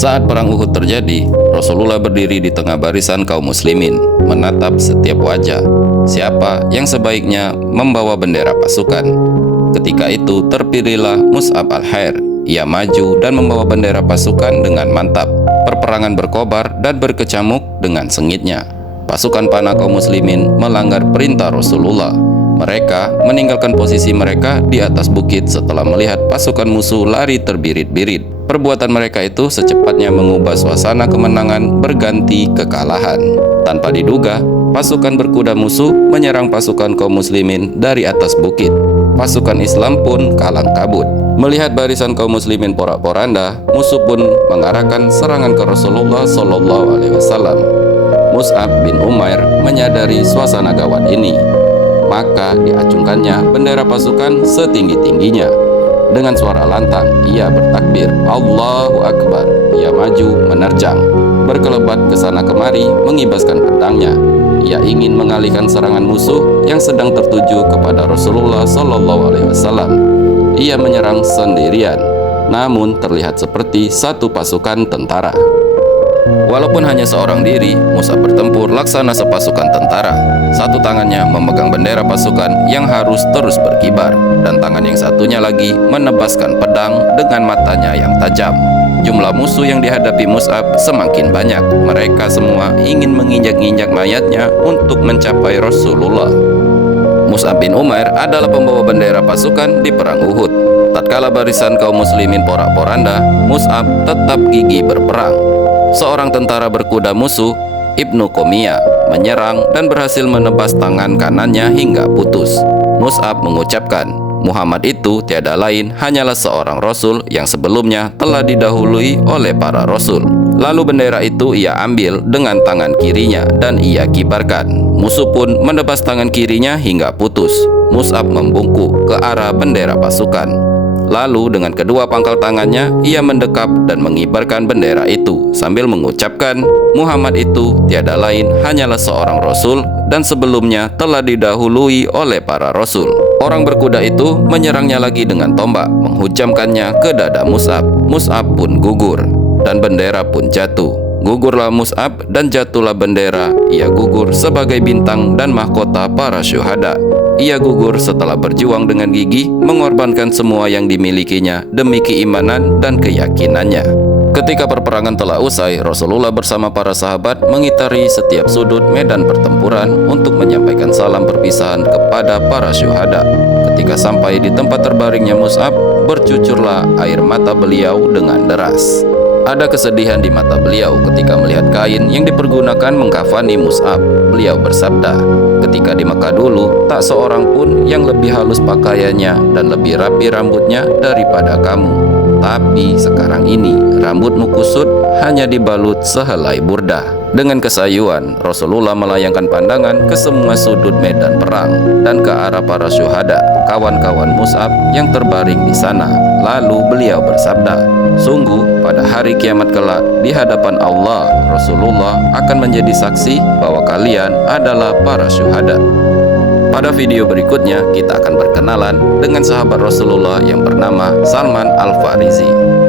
Saat perang Uhud terjadi, Rasulullah berdiri di tengah barisan kaum muslimin, menatap setiap wajah. Siapa yang sebaiknya membawa bendera pasukan? Ketika itu terpilihlah Mus'ab al-Khair. Ia maju dan membawa bendera pasukan dengan mantap. Perperangan berkobar dan berkecamuk dengan sengitnya. Pasukan panah kaum muslimin melanggar perintah Rasulullah. Mereka meninggalkan posisi mereka di atas bukit setelah melihat pasukan musuh lari terbirit-birit. Perbuatan mereka itu secepatnya mengubah suasana kemenangan berganti kekalahan. Tanpa diduga, pasukan berkuda musuh menyerang pasukan kaum muslimin dari atas bukit. Pasukan Islam pun kalang kabut. Melihat barisan kaum muslimin porak-poranda, musuh pun mengarahkan serangan ke Rasulullah SAW. Mus'ab bin Umair menyadari suasana gawat ini. Maka diacungkannya bendera pasukan setinggi-tingginya. Dengan suara lantang, ia bertakbir, Allahu Akbar. Ia maju menerjang, berkelebat ke sana kemari, mengibaskan pedangnya. Ia ingin mengalihkan serangan musuh yang sedang tertuju kepada Rasulullah SAW. Ia menyerang sendirian, namun terlihat seperti satu pasukan tentara. Walaupun hanya seorang diri, Mus'ab bertempur laksana sepasukan tentara. Satu tangannya memegang bendera pasukan yang harus terus berkibar, dan tangan yang satunya lagi menebaskan pedang dengan matanya yang tajam. Jumlah musuh yang dihadapi Mus'ab semakin banyak. Mereka semua ingin menginjak-injak mayatnya untuk mencapai Rasulullah. Mus'ab bin Umair adalah pembawa bendera pasukan di perang Uhud. Tatkala barisan kaum muslimin porak-poranda, Mus'ab tetap gigih berperang. Seorang tentara berkuda musuh, Ibnu Qomiyah, menyerang dan berhasil menebas tangan kanannya hingga putus. Mus'ab mengucapkan, Muhammad itu tiada lain hanyalah seorang rasul yang sebelumnya telah didahului oleh para rasul. Lalu bendera itu ia ambil dengan tangan kirinya dan ia kibarkan. Musuh pun menebas tangan kirinya hingga putus. Mus'ab membungkuk ke arah bendera pasukan. Lalu dengan kedua pangkal tangannya, ia mendekap dan mengibarkan bendera itu sambil mengucapkan, Muhammad itu tiada lain hanyalah seorang rasul dan sebelumnya telah didahului oleh para rasul. Orang berkuda itu menyerangnya lagi dengan tombak, menghujamkannya ke dada Mus'ab. Mus'ab pun gugur dan bendera pun jatuh. Gugurlah Mus'ab dan jatuhlah bendera. Ia gugur sebagai bintang dan mahkota para syuhada. Ia gugur setelah berjuang dengan gigih, mengorbankan semua yang dimilikinya demi keimanan dan keyakinannya. Ketika perperangan telah usai, Rasulullah bersama para sahabat mengitari setiap sudut medan pertempuran untuk menyampaikan salam perpisahan kepada para syuhada. Ketika sampai di tempat terbaringnya Mus'ab, bercucurlah air mata beliau dengan deras. Ada kesedihan di mata beliau ketika melihat kain yang dipergunakan mengkafani Mus'ab. Beliau bersabda, ketika di Mekah dulu, tak seorang pun yang lebih halus pakaiannya dan lebih rapi rambutnya daripada kamu. Tapi sekarang ini, rambutmu kusut hanya dibalut sehelai burdah. Dengan kesayuan, Rasulullah melayangkan pandangan ke semua sudut medan perang dan ke arah para syuhada, kawan-kawan Mus'ab yang terbaring di sana. Lalu beliau bersabda, sungguh pada hari kiamat kelak di hadapan Allah, Rasulullah akan menjadi saksi bahwa kalian adalah para syuhada. Pada video berikutnya kita akan berkenalan dengan sahabat Rasulullah yang bernama Salman Al-Farisi.